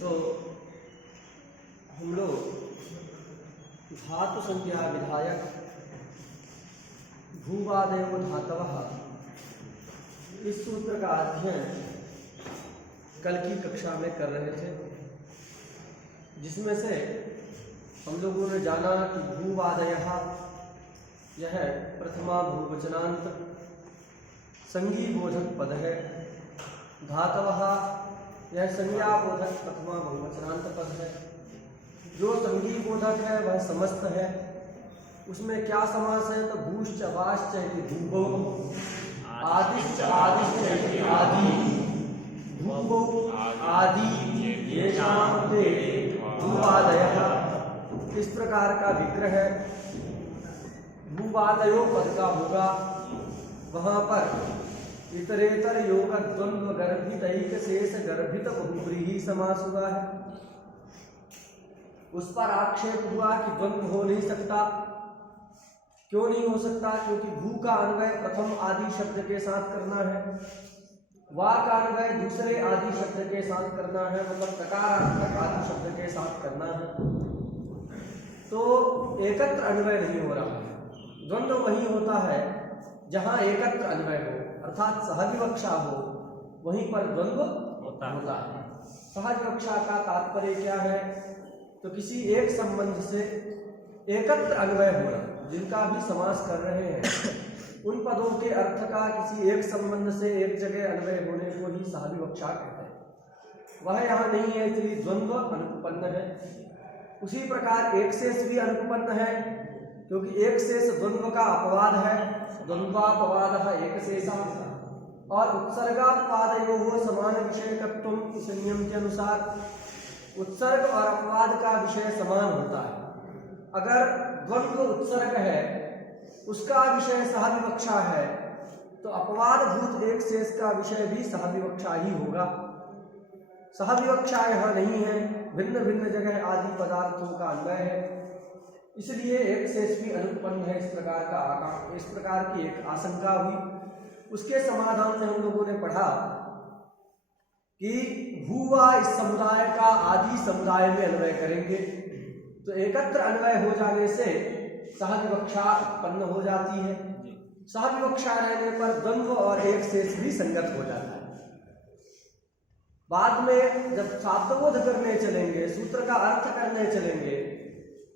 तो हम लोग धातु संज्ञा विधायक भूवादयो धातवः इस सूत्र का अध्ययन कल की कक्षा में कर रहे थे, जिसमें से हम लोगों ने जाना कि भूवादयः यह प्रथमा बहुवचनांत संज्ञी बोधक पद है। धातवः यह संज्ञा बोधक प्रथमा बहुवचनांत पद है। जो संज्ञी बोधक है वह समस्त है। उसमें क्या समास है? तो भूश्च वाश्च इति भूवो, आदिश्च आदिश्च इति आदि, भूवो आदि येषां ते भूवादयः। इस प्रकार का विग्रह भूवादयो पद का होगा। वहां पर इतरेतर योग द्वंद्व गर्भित एक शेष गर्भित बहुव्रीहि समास हुआ है। उस पर आक्षेप हुआ कि द्वंद्व हो नहीं सकता। क्यों नहीं हो सकता? क्योंकि भू का अन्वय प्रथम आदि शब्द के साथ करना है, वा का अन्वय दूसरे आदि शब्द के साथ करना है, मतलब प्रकारात्मक आदि शब्द के साथ करना है। तो एकत्र अन्वय नहीं हो रहा है। द्वंद्व वही होता है जहां एकत्र अन्वय हो, अर्थात सहविवक्षा हो, वहीं पर द्वंद्व होता है। सहविवक्षा का तात्पर्य क्या है? तो किसी एक संबंध से एकत्र अन्वय होना। जिनका भी समास कर रहे हैं उन पदों के अर्थ का किसी एक संबंध से एक जगह अन्वय होने को ही सहविवक्षा कहते हैं। वह यहाँ नहीं है, इसलिए द्वंद्व अनुपन्न है। उसी प्रकार एक शेष भी अनुपन्न है, क्योंकि एक शेष द्वंद्व का अपवाद है। द्वंद्वापवादः एक शेषः और उत्सर्गापवादयोः समान विषयकत्वं इस नियम के अनुसार उत्सर्ग और अपवाद का विषय समान होता है। अगर द्वंद्व उत्सर्ग है, उसका विषय सहविवक्षा है, तो अपवाद भूत एक शेष का विषय भी सहविवक्षा ही होगा। सहविवक्षा यहाँ नहीं है, भिन्न भिन्न जगह आदि पदार्थों का अन्वय है, इसलिए एक शेष भी अनुत्पन्न है। इस प्रकार की एक आशंका हुई। उसके समाधान में हम लोगों ने पढ़ा कि भूवा इस समुदाय का आदि समुदाय में अन्वय करेंगे, तो एकत्र अन्वय हो जाने से सहविवक्षा उत्पन्न हो जाती है। सहविवक्षा रहने पर द्वंद्व और एक शेष भी संगत हो जाता है। बाद में जब शाब्दबोध करने चलेंगे, सूत्र का अर्थ करने चलेंगे,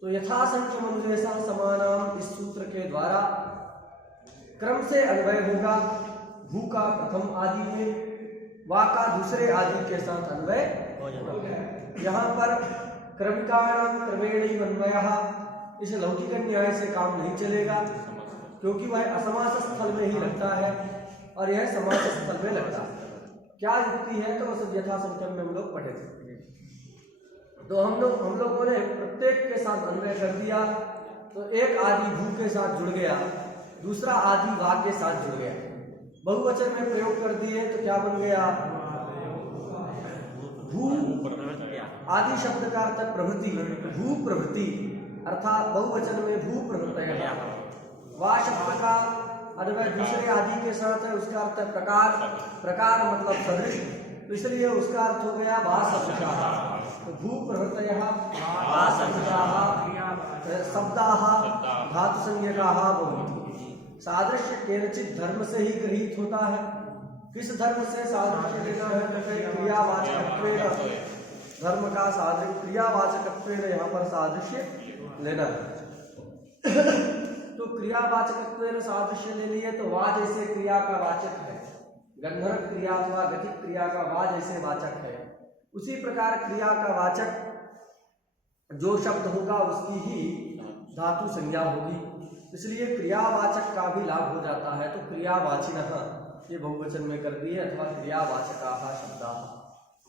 तो यथासंख्य मनुजेषां समानाम इस सूत्र के द्वारा क्रम से अन्वय होगा। भू का प्रथम आदि में, वा का दूसरे आदि के साथ अन्वय हो जाएगा। यहाँ पर क्रमिकाणां क्रमेणैव अन्वयः, इस लौकिक न्याय से काम नहीं चलेगा, क्योंकि वह असमास स्थल में ही लगता है और यह समास स्थल में लगता है। क्या युक्ति है? तो सब यथासंख्यम में हम लोग पढ़े थे। तो हम लोगों ने प्रत्येक के साथ अन्वय कर दिया, तो एक आदि भू के साथ जुड़ गया, दूसरा आदि वा के साथ जुड़ गया। बहुवचन में प्रयोग कर दिए तो क्या बन गया? भू आदि शब्द का अर्थ प्रभृति, भू प्रभृति, अर्थात बहुवचन में भू प्रभृतयः। वा शब्द का अन्वय दूसरे आदि के साथ है, उसका अर्थ है प्रकार, प्रकार मतलब सदृश, तो इसलिए उसका अर्थ हो गया वा सदृशाः। तो भू प्रभृतयः वा सदृशाः शब्दाः धातु संज्ञकाः भवन्ति। सादृश्य केनचित धर्म से ही गृहीत होता है। किस धर्म से सादृश्य लेना है? तो क्रियावाचकत्वेन, धर्म का सादृश्य क्रियावाचकत्वेन यहाँ पर सादृश्य लेना है। तो क्रियावाचकत्वेन सादृश्य ले लिए तो वा जैसे क्रिया का वाचक है, गंधर्व क्रिया अथवा गतिक क्रिया का वा जैसे वाचक है, उसी प्रकार क्रिया का वाचक जो शब्द होगा उसकी ही धातु संज्ञा होगी। इसलिए क्रियावाचक का भी लाभ हो जाता है। तो क्रियावाचिनः ये बहुवचन में कर दिए, अथवा क्रियावाचकाः शब्दाः।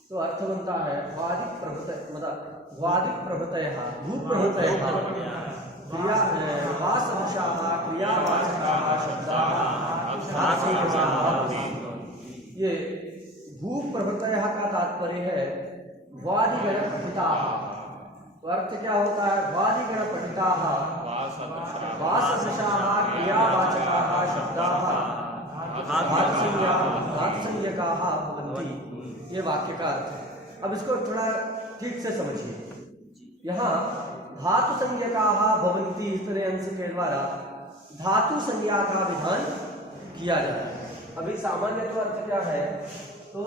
तो अर्थ बनता है भ्वादिक प्रभृतयः, मतलब भ्वादिक प्रभृतयः, भू प्रभृतयः, क्रिया वा सदृशाः क्रियावाचकाः शब्दाः धातु संज्ञाः। ये भू प्रभृतयः का तात्पर्य है भ्वादिगणक हिताः। तो अर्थ क्या होता है? भ्वादिगण पठिताः वासदृशाः क्रियावाचकाः शब्दाः धातुसंज्ञकाः भवन्ति। ये वाक्य का अर्थ है। अब इसको थोड़ा ठीक से समझिए। यहाँ धातु संज्ञकाः भवन्ति इस तरह अंश के द्वारा धातु संज्ञा का विधान किया जाता है। अभी सामान्य तो अर्थ क्या है? तो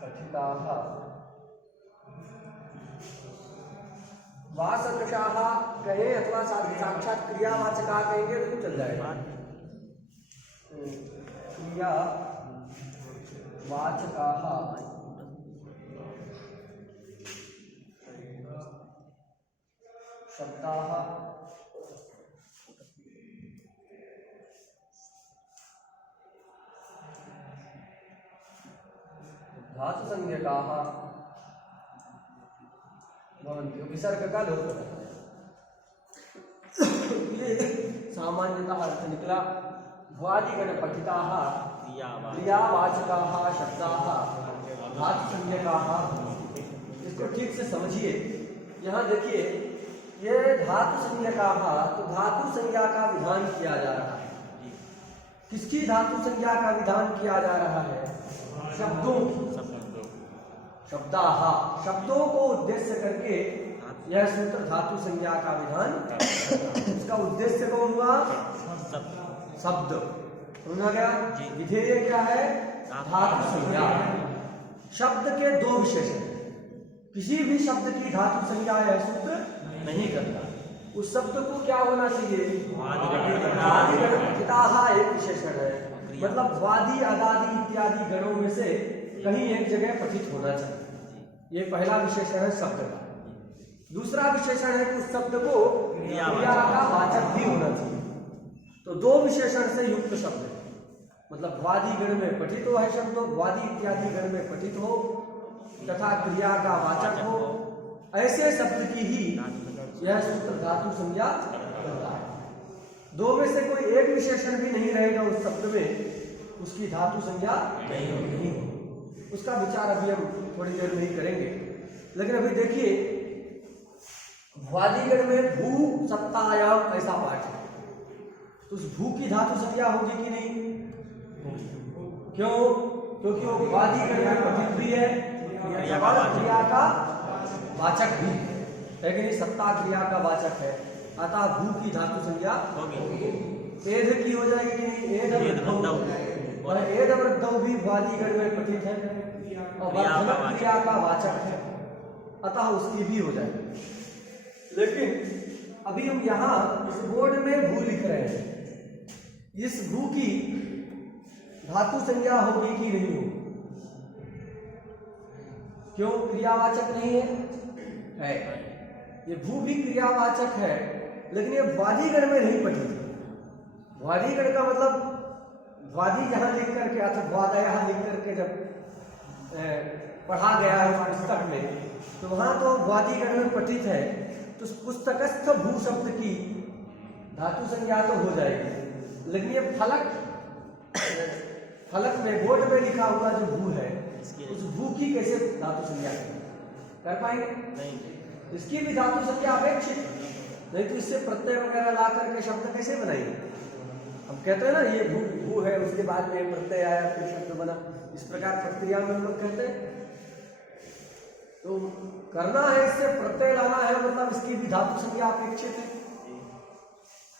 पठिताः वासदृशाः कहे अथवा साक्षात क्रियावाचकाः कहेंगे तो चल जाएगा। क्रियावाचकाः शब्दाः धातु संज्ञकाः भवन्ति। विसर्ग का लोप होता है। ये सामान्यतः अर्थ निकला। भ्वादिगण पठिताः क्रियावाचकाः शब्दाः धातु संज्ञकाः। इसको ठीक से समझिए। यहाँ देखिए, ये धातु संज्ञकाः, तो धातु संज्ञा का विधान किया जा रहा है। किसकी धातु संज्ञा का विधान किया जा रहा है? शब्दों की। शब्दाः, शब्दों को उद्देश्य करके यह सूत्र धातु संज्ञा का विधान। इसका उद्देश्य कौन हुआ? शब्द। समझा गया? विधेय क्या है? धातु संज्ञा। शब्द के दो विशेषण। किसी भी शब्द की धातु संज्ञा यह सूत्र नहीं करता। उस शब्द को क्या होना चाहिए? भ्वादिगण पठिताः एक विशेषण है, मतलब भ्वादि अदादि इत्यादि गणों में से कहीं एक जगह पठित होना चाहिए। ये पहला विशेषण है शब्द का। दूसरा विशेषण है कि उस शब्द को क्रिया का वाचक भी होना चाहिए। तो दो विशेषण से युक्त शब्द है, मतलब भ्वादि गण में पठित हो है शब्द, भ्वादि इत्यादि गण में पठित हो तथा क्रिया का वाचक हो, ऐसे शब्द की ही यह सूत्र धातु संज्ञा करता है। दो में से कोई एक विशेषण भी नहीं रहेगा उस शब्द में, उसकी धातु संज्ञा नहीं होगी। उसका विचार अभी हम थोड़ी देर में ही करेंगे। लेकिन अभी देखिए, भ्वादिगण में भू सप्तायाम ऐसा पाठ है, तो उस भू की धातु संज्ञा होगी कि नहीं? क्यों? क्योंकि वो भ्वादिगण में पठित भी है, क्रिया का वाचक भी है कि नहीं? सत्ता क्रिया का वाचक है, अतः भू की धातु संज्ञा एध की हो जाएगी कि नहीं? एध वृद्धौ भी भ्वादिगण में पठित है और वर्धनक क्रिया का वाचक है, अतः उसकी भी हो जाएगी। लेकिन अभी हम यहाँ इस बोर्ड में भू लिख रहे हैं, इस भू की धातु संज्ञा होगी कि नहीं होगी? क्यों? क्रियावाचक नहीं है? ये भू भी क्रियावाचक है, लेकिन ये भ्वादिगण में नहीं पठित है। भ्वादिगण का मतलब भ्वादि जहां लिख करके अथवा भ्वादयः लिख करके जब पढ़ा गया है पुस्तक में, तो वहां तो भ्वादिगण में पठित है, तो पुस्तकस्थ भू शब्द की धातु संज्ञा तो हो जाएगी। लेकिन ये फलक में बोर्ड में लिखा हुआ जो भू है, उस भू की कैसे धातु संज्ञा कर पाएंगे? नहीं। इसकी भी धातु संज्ञा अपेक्षित, नहीं तो इससे प्रत्यय वगैरह ला करके शब्द कैसे बनाएंगे? हम कहते हैं ना, ये भू है, उसके बाद में प्रत्यय आया, फिर शब्द बना। इस प्रकार प्रक्रिया में हम लोग कहते हैं। तो करना है, इससे प्रत्यय लाना है, मतलब इसकी भी धातु संज्ञा अपेक्षित है।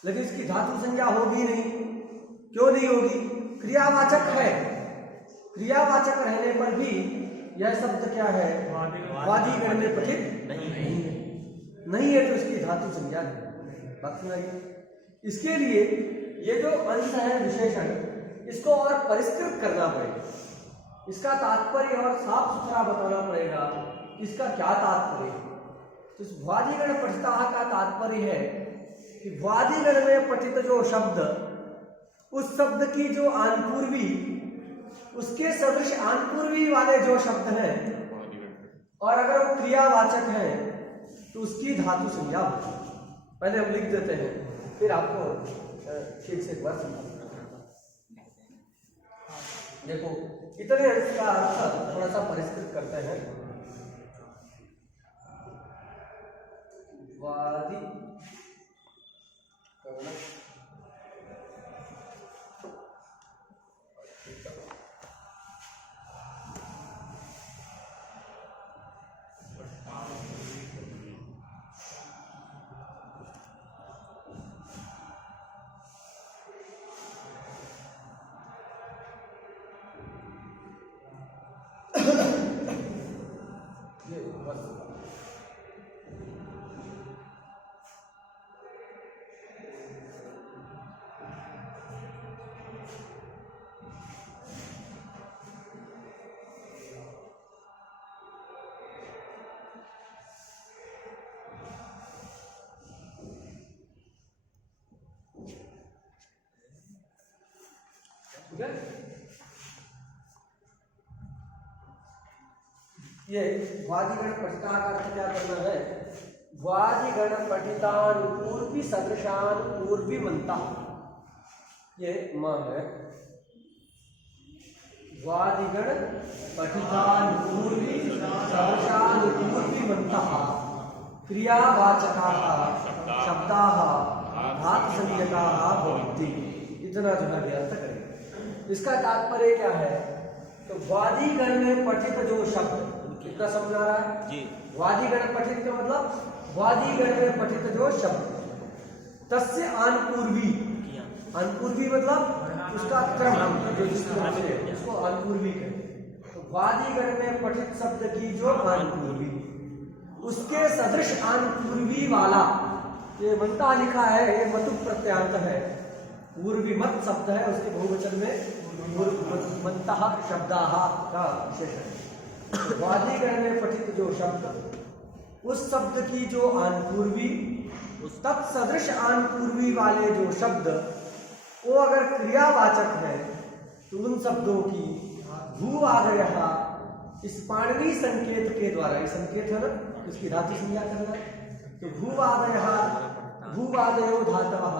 लेकिन इसकी धातु संज्ञा होगी नहीं। क्यों नहीं होगी? क्रियावाचक है। क्रियावाचक रहने पर भी यह शब्द क्या है? भ्वादिगण में पठित नहीं है, तो इसकी धातु संज्ञा नहीं। बात सुनाइए। इसके लिए ये जो अंश है विशेषण, इसको और परिष्कृत करना पड़ेगा। इसका तात्पर्य और साफ सुथरा बताना पड़ेगा, इसका क्या तात्पर्य है। तो इस भ्वादिगण पठिताः का तात्पर्य है कि भ्वादिगण में पठित जो शब्द, उस शब्द की जो आनपूर्वी, उसके सदृश आनपूर्वी वाले जो शब्द हैं, और अगर वो क्रियावाचक है तो उसकी धातु संज्ञा होगी। पहले हम लिख देते हैं, फिर आपको ठीक से एक बार समझाऊंगा। देखो इतने अंश का अर्थ थोड़ा सा परिष्कृत करते हैं। वादी ये वादिगण पठिता का अर्थ क्या करना है? वादिगण पठितानुपूर्वी सदृशानुपूर्वी मनता, ये मां है। वादिगण पठितानुपूर्वी सदृशानुपूर्वी मनता क्रियावाचकाः शब्दाः धातुसंज्ञकाः भवन्ति। इतना जो है अर्थ करें। इसका तात्पर्य क्या है? तो वादिगण में पठित जो शब्द, कितना समझ आ रहा है जी? वादिगण पठित का मतलब वादिगण में पठित जो शब्द, तस्य अनुपूर्वी, अनुपूर्वी मतलब उसका क्रम, जो जिसको अनुपूर्वी कहते। तो वादिगण में पठित शब्द की जो अनुपूर्वी, उसके सदृश अनुपूर्वी वाला, ये मनता लिखा है, ये मतु प्रत्यांत है। पूर्वी मत शब्द है, उसके बहुवचन में मनतः शब्दाः का विशेषण है। वादिगण में पठित जो शब्द, उस शब्द की जो अनुपूर्वी, उस तत्सदृश अनुपूर्वी वाले जो शब्द, वो अगर क्रियावाचक है तो उन शब्दों की भूवादयः इस पाणिनि संकेत के द्वारा, ये संकेत है ना, इसकी धातु संज्ञा करना है, तो भूवादयो धातवः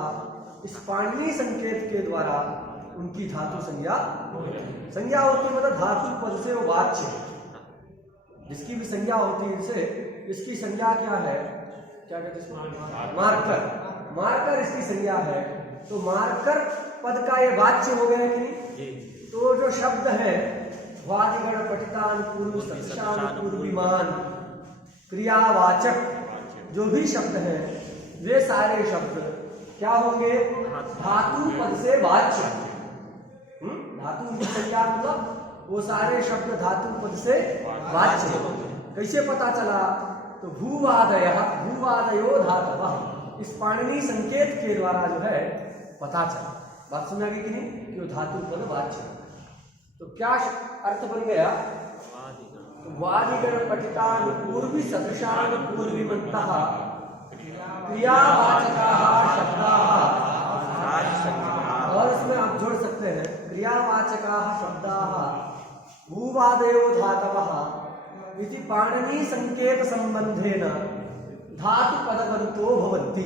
इस पाणिनि संकेत के द्वारा उनकी धातु संज्ञा होती है। मतलब धातु पद से वो वाच्य, जिसकी भी संज्ञा होती है इनसे, इसकी संज्ञा क्या है? क्या कहते हैं? मार्कर। मार्कर इसकी संज्ञा है। तो मार्कर पद का ये वाच्य हो गया कि नहीं? तो जो शब्द है वादिगण पठितानुपूर्वी सदृशानुपूर्वीमान क्रियावाचक जो भी शब्द है, वे सारे शब्द क्या होंगे? धातु पद से वाच्य। धातु की संज्ञा मतलब वो सारे शब्द धातु पद से वाच्य। कैसे पता चला? तो भूवादयो धातवः इस पाणिनि संकेत के द्वारा जो है पता चला। बात समझ आ गई कि नहीं? कि वो धातु पद वाच्य। तो क्या अर्थ बन गया? तो वादिगण पठितानुपूर्वी सदृशानुपूर्वी मनतः क्रियावाचकाः शब्दाः, और इसमें आप जोड़ सकते हैं क्रियावाचकाः शब्दाः भूवादयो धातवः इति पाणिनि संकेत संबंधेन धातु पदबन्तो भवन्ति।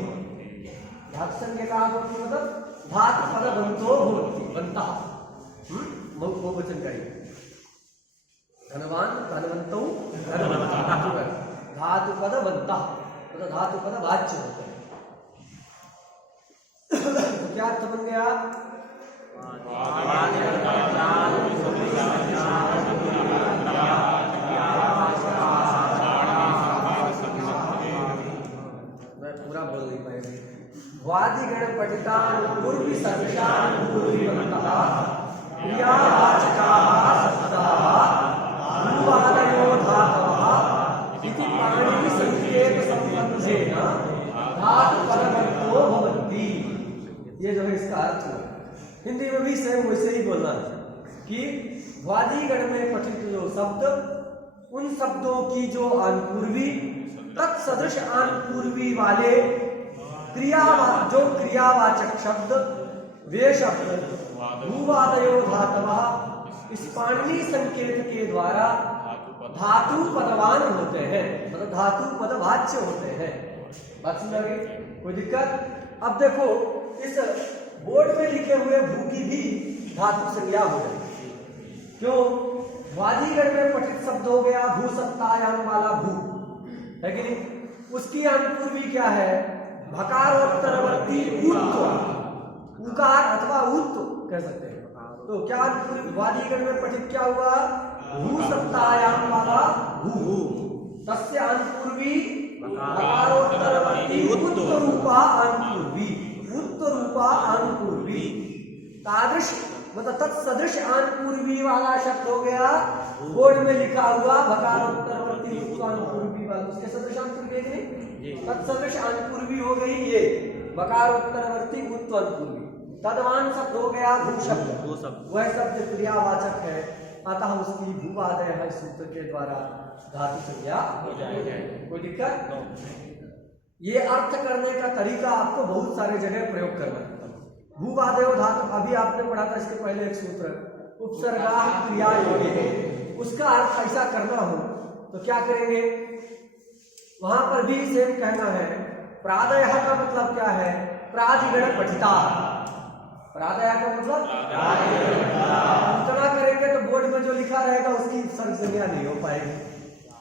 धातु संज्ञकाः भवन्ति मतलब धातु पदबन्तो भवन्ति। बन्तः बहुवचन करेंगे। धनवान धनवन्तौ धनवन्तः, धातु पद बन्तः मतलब धातु पद वाच्य होते हैं। तो क्या अर्थ बन गया? मैं पूरा बोल नहीं पाएगा। वादिगण पठितानुपूर्वी सदृशानुपूर्वी मनतः क्रियावाचकाः शब्दाः भूवादयो धातवः इति पाणिनि संकेत संबंधेन धातु पदबन्तो भवन्ति। ये जो है इसका अर्थ है। हिंदी में भी सेम वैसे ही बोलना है कि वादिगण में पठित जो शब्द, उन शब्दों की जो अनुपूर्वी तत्सदृश अनुपूर्वी वाले जो क्रियावाचक शब्द, वे शब्द भूवादयो धातवः इस पाणिनि संकेत के द्वारा धातु पदवान होते हैं, मतलब धातु पदवाच्य होते हैं। बात समझ आ गई? कोई दिक्कत? अब देखो इस बोर्ड में लिखे हुए भू की भी धातु संज्ञा हो जाएगी। क्यों? वादीगण में पठित शब्द हो गया भू सप्तायाम वाला भू, है कि नहीं? उसकी अनुपूर्वी क्या है? भकारोत्तरवर्ती उत्व, उकार अथवा उत्व कह सकते हैं। तो क्या अनुपूर्वी वादीगण में पठित क्या हुआ? भू सप्तायाम वाला भू, तस्य अनुपूर्वी भकारोत्तरवर्ती उत्व रूपा अनुपूर्वी, उत्व रूपा अनुपूर्वी। तादृश मतलब तत्सदृश अनुपूर्वी वाला शब्द हो गया बोर्ड में लिखा हुआ भकारोत्तरवर्ती उत्व अनुपूर्वी वाला, उसके सदृश अनुपूर्वी है नहीं? तत्सदृश अनुपूर्वी हो गई ये भकारोत्तरवर्ती उत्व अनुपूर्वी। तद्वान शब्द हो गया भू शब्द, वह शब्द क्रियावाचक है, अतः उसकी भूवादय है सूत्र के द्वारा धातु संज्ञा हो जाएगी। कोई दिक्कत? ये अर्थ करने का तरीका आपको बहुत सारे जगह प्रयोग करना है। भूवादयो धातु अभी आपने पढ़ा था, इसके पहले एक सूत्र उपसर्गा क्रिया योगे, उसका अर्थ ऐसा करना हो तो क्या करेंगे? वहां पर भी सेम कहना है। प्रादय का मतलब क्या है? प्रादिगण पठिता, प्रादय का मतलब इतना करेंगे तो बोर्ड में जो लिखा रहेगा उसकी उपसर्ग संज्ञा नहीं हो पाएगी,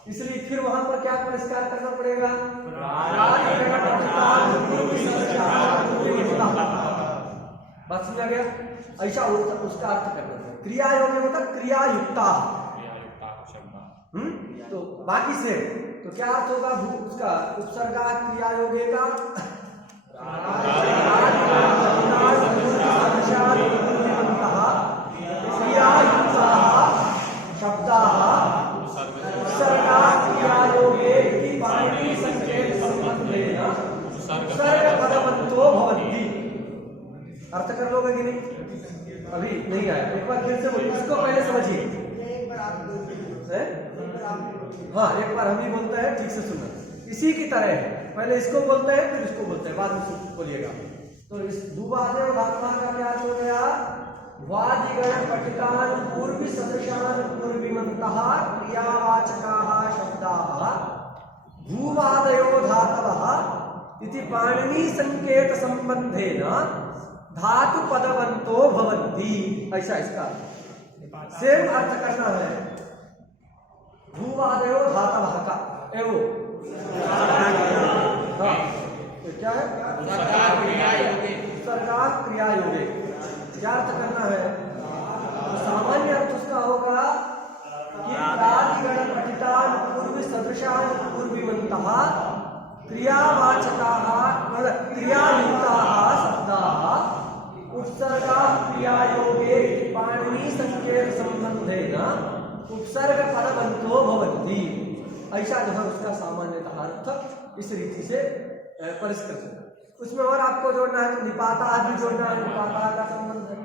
इसलिए फिर वहां पर क्या परिष्कार करना पड़ेगा? बात समझ आ गया? ऐसा उसका अर्थ करना है। क्रिया योग्य मतलब क्रिया युक्ता, तो बाकी से तो क्या अर्थ होगा उसका? उपसर्गा क्रिया योग्य का शब्दाः उपसर्गा क्रिया योगे इति पाणिनि संकेत संबंधेन उपसर्ग पदवन्तो भवन्ति। अर्थ कर लोगे कि नहीं? अभी नहीं आया, एक बार फिर से बोलिए, इसको पहले समझिए। हाँ, एक बार हम ही बोलते हैं, ठीक से सुनना। इसी की तरह है, पहले इसको बोलते हैं फिर इसको बोलते हैं, बाद में बोलिएगा। तो इस भूवादय धातु का क्या हो गया? वादिगण पठितान पूर्वी सदृशान पूर्वीमन्तः क्रियावाचकाः शब्दाः भूवादयो धातवः इति पाणिनि संकेत संबंधेन धातु पदवन्तो भवन्ति। ऐसा इसका सेम अर्थ करना है। भूवादयो धातवः का एवं क्या है? उपसर्गा क्रिया योगे। क्या अर्थ करना है? तो सामान्य अर्थ उसका होगा कि प्रादिगण पठितान पूर्वी सदृशान पूर्वीमन्तः क्रियावाचकाः क्रियायुक्ताः शब्दाः उपसर्गा क्रिया योगे पाणिनि संकेत संबंधेन उपसर्ग पदवन्तो भवन्ति। ऐसा जो है उसका सामान्यतः अर्थ इस रीति से परिष्कृत है। उसमें और आपको जोड़ना है तो निपाता भी जोड़ना है, निपाता का संबंध है।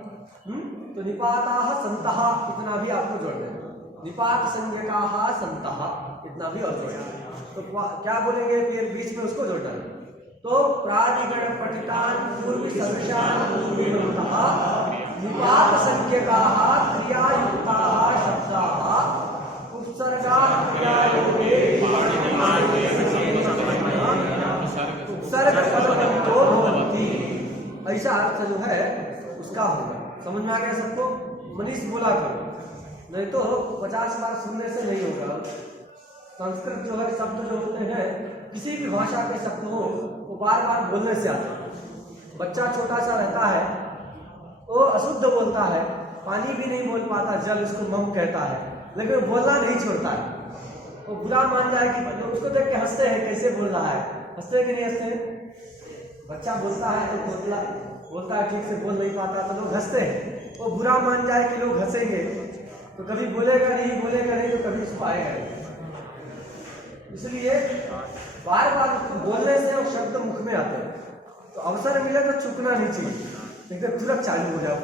तो निपाता संतः इतना भी आपको जोड़ना है, निपात संज्ञकाः संतः इतना भी और जोड़ना है। तो क्या बोलेंगे फिर बीच में उसको जोड़ना है। तो प्रादिगण पठितान पूर्वी सदृशान पूर्वीमन्तः निपात संज्ञकाः क्रियायुक्ताः शब्दाः उपसर्गा क्रिया योगे उपसर्ग पदवन्तो भवन्ति। ऐसा अर्थ जो है उसका होगा। समझ में आ गया सबको? मनीष बोला करो, नहीं तो 50 बार सुनने से नहीं होगा। संस्कृत जो है शब्द जो होते हैं, किसी भी भाषा के शब्द हो वो बार बार बोलने से आते हैं। बच्चा छोटा सा रहता है, वो अशुद्ध बोलता है, पानी भी नहीं बोल पाता, जल उसको मम कहता है, लेकिन बोलना नहीं छोड़ता है। वो बुरा मान जाए कि उसको देख के हंसते हैं, कैसे बोल रहा है, हंसते कि नहीं हंसते? बच्चा बोलता है तो बोलता है ठीक से बोल नहीं पाता तो लोग हंसते हैं। वो बुरा मान जाए कि लोग हंसेंगे तो कभी बोलेगा नहीं तो कभी छुपाएगा नहीं। इसलिए बार बार बोलने से वो शब्द मुख में आते हैं। तो अवसर मिले तो चुकना नहीं चाहिए, एकदम तुरंत चालू हो जाओ।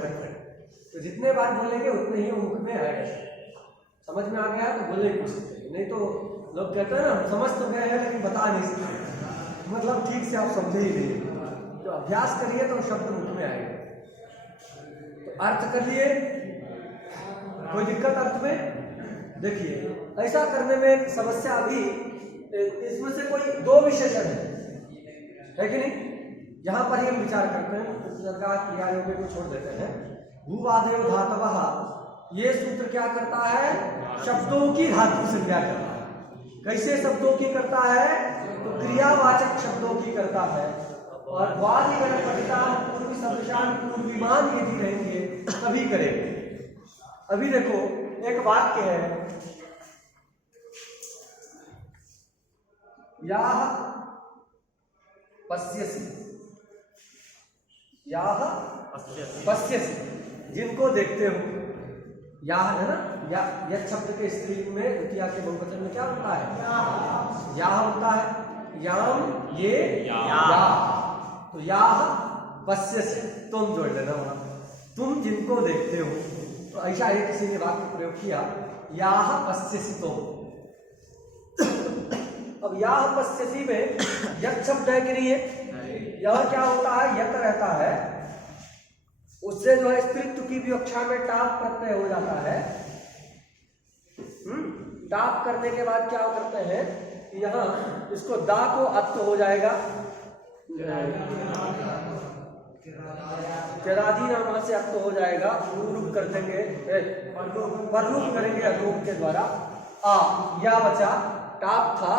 तो जितने बार बोलेंगे उतने ही वो मुख में आएगा। समझ में आ गया तो बोले ही पूछ सकते, नहीं तो लोग कहते हैं ना समझ तो गए हैं लेकिन बता नहीं सकते, मतलब ठीक से आप समझे ही नहीं। तो अभ्यास करिए तो शब्द मुख में आएगा। तो अर्थ कर लिए, कोई दिक्कत अर्थ में? देखिए ऐसा करने में समस्या अभी इसमें से कोई दो विशेषण है कि नहीं? यहाँ पर ही हम विचार करते हैं, उपसर्गा क्रिया योग्य को छोड़ देते हैं। भूवादयो धातवः, ये सूत्र क्या करता है? शब्दों की धातु संज्ञा करता है। कैसे शब्दों की करता है? तो क्रियावाचक शब्दों की करता है। और वादिगण पठिता पूर्वी सदृशान पूर्विमान यदि रहेंगे तभी करेंगे। अभी देखो एक वाक्य है, याह पश्यसि, याह पश्यसि, जिनको देखते हो। याह है ना, या यह शब्द के स्त्रीलिंग में द्वितीया के बहुवचन में क्या होता है? याह होता है। याम ये या, तो याह पश्यसि, तुम जोड़ लेना वहां, तुम जिनको देखते हो। तो ऐसा ही किसी ने वाक्य प्रयोग किया, याह पश्यसि तुम। अब याह पश्यसि में यत् शब्द है कि नहीं है? यह क्या होता है? यत रहता है, उससे जो है स्त्रीत्व की विवक्षा में टाप प्रत्यय हो जाता है। टाप करने के बाद क्या करते हैं? यहाँ इसको दा को अत्त हो जाएगा, चरादी नाम से अत्त हो जाएगा, रूप कर देंगे, पररूप करेंगे अरूप के द्वारा। आ या बचा, टाप था,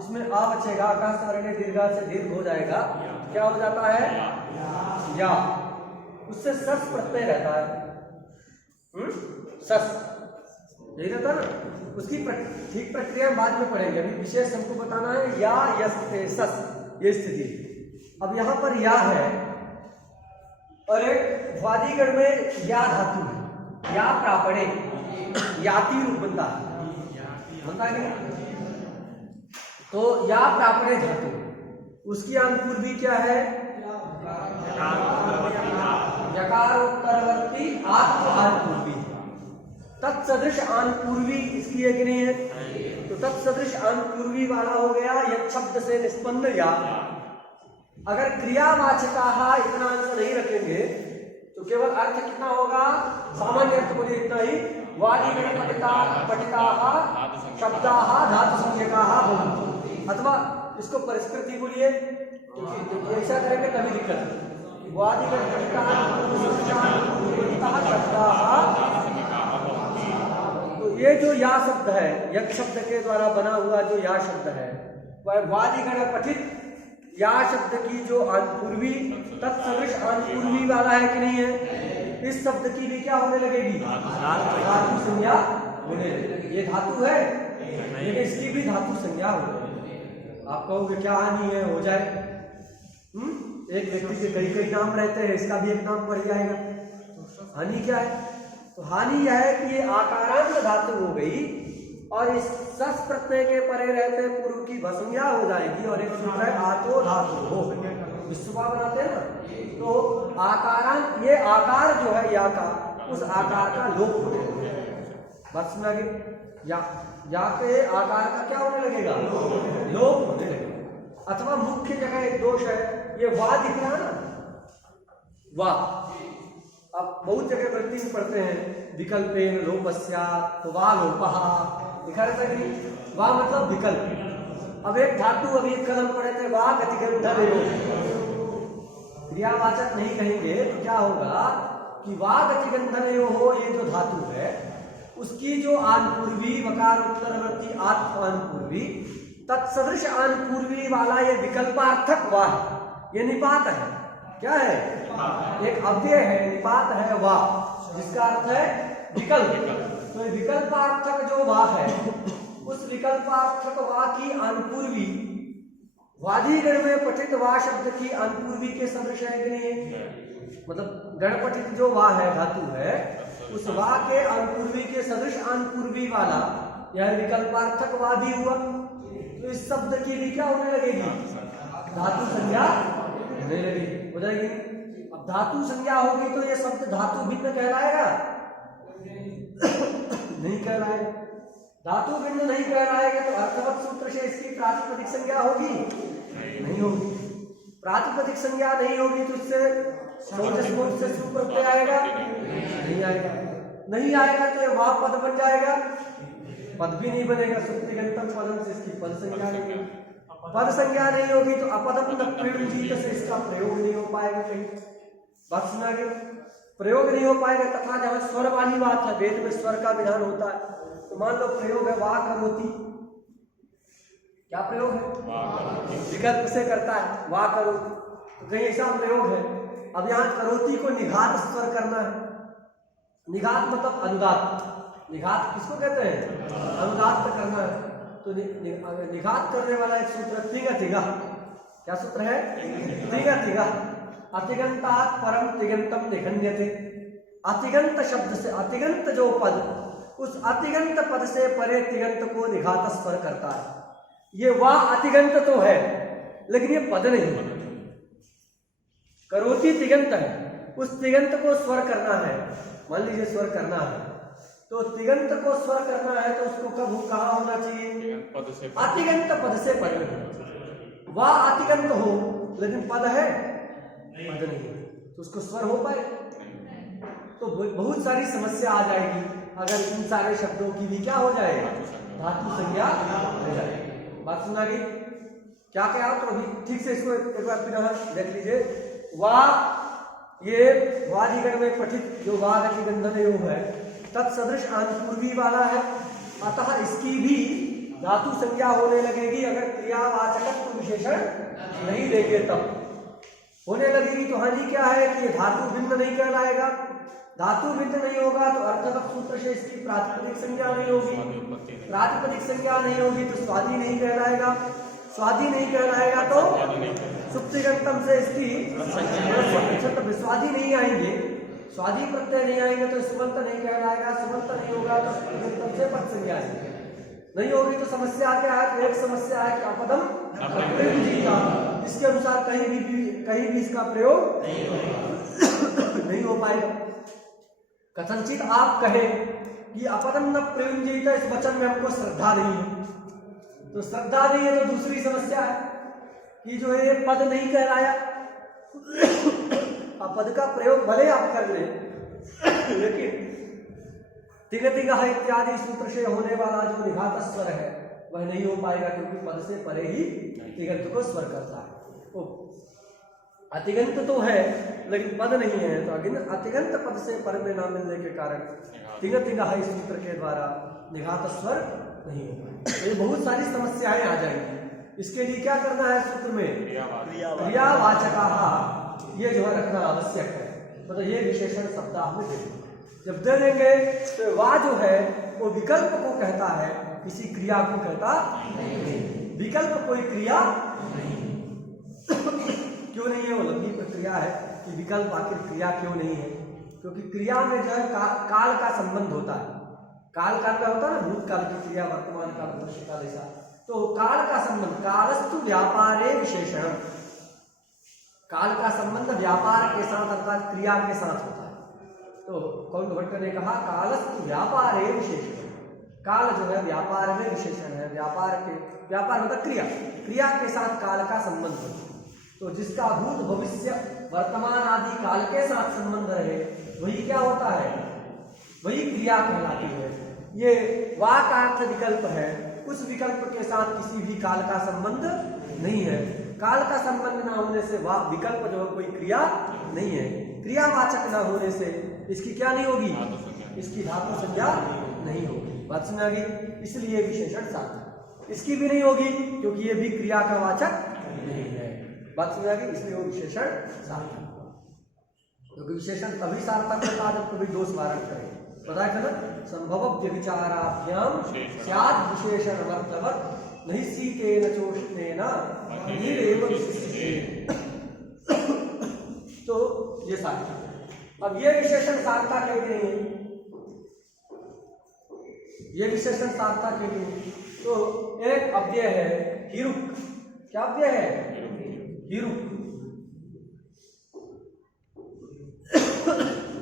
इसमें आ बचेगा, आकाश वर्णे दीर्घा से दीर्घ हो जाएगा, क्या हो जाता है? या। उससे सस प्रत्यय रहता है, सस यही रहता ना। उसकी ठीक प्रक्रिया बाद में पढ़ेंगे, अभी विशेष हमको बताना है या यस सस, ये स्थिति। अब यहाँ पर या है और एक वादिगण में या धातु है, या प्रापणे याति रूप बनता है नहीं? तो या प्रापणे धातु, उसकी अनुपूर्वी क्या है? यकारोत्तरवर्ती आत्म अनुपूर्वी। तत्सदृश अनुपूर्वी इसकी है कि नहीं है? तो तत्सदृश अनुपूर्वी वाला हो गया यत् शब्द से निष्पन्न या। अगर क्रियावाचका इतना अंश नहीं रखेंगे तो केवल अर्थ कितना होगा? सामान्य अर्थ बोलिए इतना ही, वादिगण पठिताः शब्दाः धातु संज्ञकाः भवन्ति। अथवा इसको परिष्कृति बोलिए, क्योंकि ऐसा करेंगे तभी दिक्कत। वादिगण तो ये जो या शब्द है, यत् शब्द के द्वारा बना हुआ जो या शब्द है, वह वादिगण पठित या शब्द की जो अनुपूर्वी तत्सदृश अनुपूर्वी वाला है कि नहीं है? इस शब्द की भी क्या होने लगेगी? धातु संज्ञा होने लगेगी। ये धातु है लेकिन इसकी भी धातु संज्ञा होने लगेगी। आप कहोगे क्या हानि है? हो जाए। एक व्यक्ति के कई कई नाम रहते हैं, इसका भी एक नाम पड़ जाएगा। हानि क्या है? तो हानि यह है कि ये आकारांत धातु हो गई और इस सस प्रत्यय के परे रहते पूर्व की भसंज्ञा हो जाएगी। और एक सूत्र है आतो धातु हो, विश्वा बनाते हैं ना, तो आकारांत, ये आकार जो है या का, उस आकार का लोप हो जाएगा। बात समझ गए? या के आकार का क्या होने लगेगा? लोप होने लगेगा। अथवा मुख्य जगह एक दोष है, ये वाह दिख रहा है ना, वाह। अब बहुत जगह वृत्ति में पढ़ते हैं विकल्पेन लोपस्या, तो वाह लोपः दिखा रहता है कि वाह मतलब विकल्प। अब एक धातु, अभी एक कलम पढ़े थे, वाह गतिगंधर्यो, क्रियावाचक नहीं कहेंगे तो क्या होगा कि वाह गतिगंधर्यो हो, ये जो धातु है उसकी जो अनुपूर्वी वकार उत्तरवर्ती आत्म अनुपूर्वी तत्सदृश अनुपूर्वी वाला ये विकल्पार्थक वाह, ये निपात है। क्या है? एक अव्यय है, निपात है वाह, जिसका अर्थ है विकल्प। तो विकल्पार्थक जो वाह है, उस विकल्पार्थक वाह की अनुपूर्वी वादिगण में पठित वाह शब्द की अनुपूर्वी के सदृश है कि नहीं है? मतलब गणपठित जो वाह है, धातु है, उस वाह के अनुपूर्वी के सदृश अनुपूर्वी वाला यह विकल्पार्थक वाह भी हुआ। तो इस शब्द की भी क्या होने लगेगी? धातु संज्ञा होने लगेगी, हो जाएगी। अब धातु संज्ञा होगी तो ये शब्द धातु भिन्न कहलाएगा? नहीं कहलाएगा। धातु भिन्न नहीं कहलाएगा तो अर्थवत सूत्र से इसकी प्रातिपदिक संज्ञा होगी? नहीं होगी। प्रातिपदिक संज्ञा नहीं होगी तो इससे से सु प्रत्यय आएगा? नहीं आएगा। नहीं आएगा तो ये वाह पद बन जाएगा? पद भी नहीं बनेगा। सुप्तिगंतम पदम से इसकी पद संज्ञा नहीं। पद संज्ञा नहीं होगी तो अपदम न प्रयुंजीत से इसका प्रयोग नहीं हो पाएगा कहीं। बात सुना गई, प्रयोग नहीं हो पाएगा। तथा जब स्वर वाली बात है, वेद में स्वर का विधान होता है, तो मान लो प्रयोग है वा करोति, क्या प्रयोग है? विकल्प से करता है वा करोति, तो कहीं ऐसा प्रयोग है। अब यहाँ करोति को निघात स्वर करना है। निघात मतलब अनुदात, निघात किसको कहते हैं? अनुदात करना है। तो निघात करने वाला एक सूत्र तिगतिगा, क्या सूत्र है? तिगतिगा। अतिगंतात् परम तिगंतम निघन्यते। अतिगंत शब्द से, अतिगंत जो पद, उस अतिगंत पद से परे तिगंत को निघात स्वर करता है। ये वाह अतिगंत तो है लेकिन ये पद नहीं है। करोति तिगंत है, उस तिगंत को स्वर करना है। मान लीजिए स्वर करना है, तो तिगंत को स्वर करना है तो उसको कब कहाँ होना चाहिए? अतिगंत पद से परे। वाह अतिगंत हो लेकिन पद है, पद नहीं है, तो उसको स्वर हो पाए तो बहुत सारी समस्या आ जाएगी। अगर इन सारे शब्दों की भी क्या हो जाए? धातु संज्ञा हो जाएगी। बात सुना गई? क्या क्या? तो अभी ठीक से इसको एक बार फिर देख लीजिए। वाह, ये वादिगण में पठित जो वाद अतिगंधन योग है, तत्सदृश अनुपूर्वी वाला है, अतः इसकी भी धातु संज्ञा होने लगेगी अगर क्रियावाचकत्व विशेषण नहीं देंगे तब होने लगेगी। तो हाँ जी क्या है कि ये धातु भिन्न नहीं कहलाएगा। धातु भिन्न नहीं होगा तो अर्थगत सूत्र से इसकी प्रातिपदिक संज्ञा नहीं होगी। प्रातिपदिक संज्ञा नहीं होगी तो स्वादी नहीं कहलाएगा। स्वादी नहीं कहलाएगा तो सुप्तिगंतम से इसकी स्वादी नहीं आएंगे। स्वादी प्रत्यय नहीं आएंगे तो सुबंत नहीं कहलाएगा। सुबंत नहीं होगा तो सुबंतम से पद संज्ञा नहीं होगी। तो समस्या क्या है? तो एक समस्या है कि अपदम प्रयुंजीता, इसके अनुसार कहीं भी इसका प्रयोग नहीं हो पाएगा। कथनचित आप कहें कि अपदम न प्रयुंजीता, इस वचन में हमको श्रद्धा नहीं है, तो श्रद्धा नहीं है तो दूसरी समस्या है कि जो है पद नहीं कहलाया। आप पद का प्रयोग भले आप कर ले लेकिन तिगतिगा इत्यादि सूत्र से होने वाला जो निघात स्वर है वह नहीं हो पाएगा, क्योंकि पद से परे ही तिगंत को स्वर करता है। तो अतिगंत तो है लेकिन पद नहीं है, तो अतिगंत पद से पर में ना मिलने के कारण तिगतिगा इस सूत्र के द्वारा निघात स्वर नहीं हो पाएगा। ये बहुत सारी समस्याएं आ जाएंगी। इसके लिए क्या करना है? सूत्र में क्रियावाचक ये जो है रखना आवश्यक है। मतलब ये विशेषण सप्ताह में देंगे। जब दे देंगे तो वा जो है वो विकल्प को कहता है, किसी क्रिया को कहता नहीं। विकल्प कोई क्रिया नहीं। क्यों नहीं है? वो लंबी प्रक्रिया है कि विकल्प आखिर क्रिया क्यों नहीं है, क्योंकि क्रिया में जो है काल का संबंध होता है। काल का होता है ना, भूतकाल की क्रिया, वर्तमान काल, भविष्य काल, ऐसा। तो काल का संबंध, कालस्तु व्यापारे विशेषण, काल का संबंध व्यापार के साथ अर्थात क्रिया के साथ होता है। तो कौंड भट्ट ने कहा कालस्तु व्यापारे विशेषण, काल जो है व्यापार में विशेषण है। व्यापार मतलब क्रिया, क्रिया के साथ काल का संबंध होता है। तो जिसका भूत भविष्य वर्तमान आदि काल के साथ संबंध रहे वही क्या होता है? वही क्रिया कहलाती है। ये वा का अर्थ विकल्प है, उस विकल्प के साथ किसी भी काल का संबंध नहीं है। काल का संबंध ना होने से वा विकल्प जो है कोई क्रिया नहीं है। क्रियावाचक ना होने से इसकी क्या नहीं होगी? इसकी धातु संज्ञा नहीं होगी। बात समझ आ गई? इसलिए विशेषण सार्थक, इसकी भी नहीं होगी क्योंकि ये भी क्रिया का वाचक नहीं है। बात समझ आ गई? इसलिए वो विशेषण सार्थक, क्योंकि विशेषण तभी सार्थक होता है जब कभी दोष वारण करें। पता है ना, संभव विचाराभ्याम स्याद विशेषण अर्थवत् नहीं सीतेन चोष्णेन नीरेव विशिष्यते। तो ये सार्थक। अब ये विशेषण सार्थक है कि नहीं? ये विशेषण सार्थक है कि नहीं? तो एक अव्यय है हिरुक। क्या अव्यय है? हिरुक।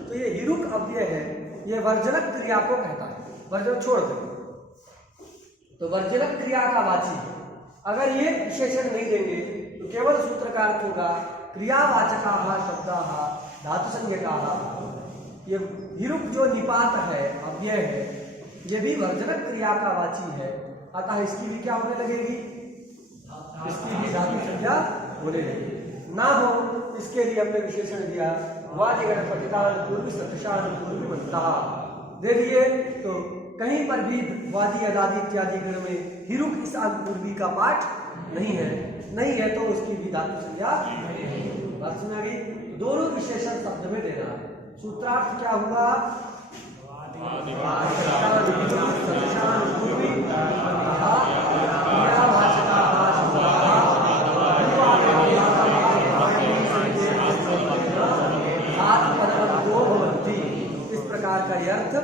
तो ये हिरुक अव्यय है, ये वर्जनक क्रिया को कहता है। वर्जन छोड़ दे तो वर्जनक क्रिया का वाची है। अगर ये विशेषण नहीं देंगे तो केवल सूत्र का अर्थ होगा क्रियावाचकाः शब्दाः धातुसंज्ञकाः। ये हिरुक जो निपात है, अव्यय है, ये भी वर्जनक क्रिया का वाची है। अतः इसकी भी क्या होने लगेगी? इसकी भी धातु संज्ञा होने लगी। ना हो इसके लिए हमने विशेषण दिया वादिगण पतितान पूर्वी सदृशान पूर्वी बनता। देखिए तो कहीं पर भी वादी अदादी इत्यादि गण में हिरुक इस पूर्वी का पाठ नहीं है तो उसकी भी धातु संज्ञा बात समझ आ गई। दोनों विशेषण शब्द में देना है। सूत्रार्थ क्या हुआ? इस प्रकार का यह अर्थ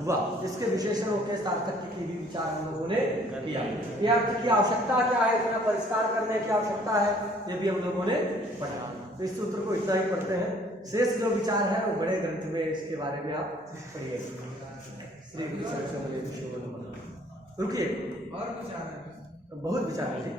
हुआ। इसके विशेषणों के सार्थक की भी विचार हम लोगों ने किया। ये अर्थ की आवश्यकता क्या है, इतना परिष्कार करने की आवश्यकता है, ये भी हम लोगों ने पढ़ा। तो इस सूत्र को इतना ही पढ़ते हैं। शेष जो विचार है वो बड़े ग्रंथ में इसके बारे में आप पढ़िए। श्री गुरु रुकिए, और विचार है, बहुत विचार है।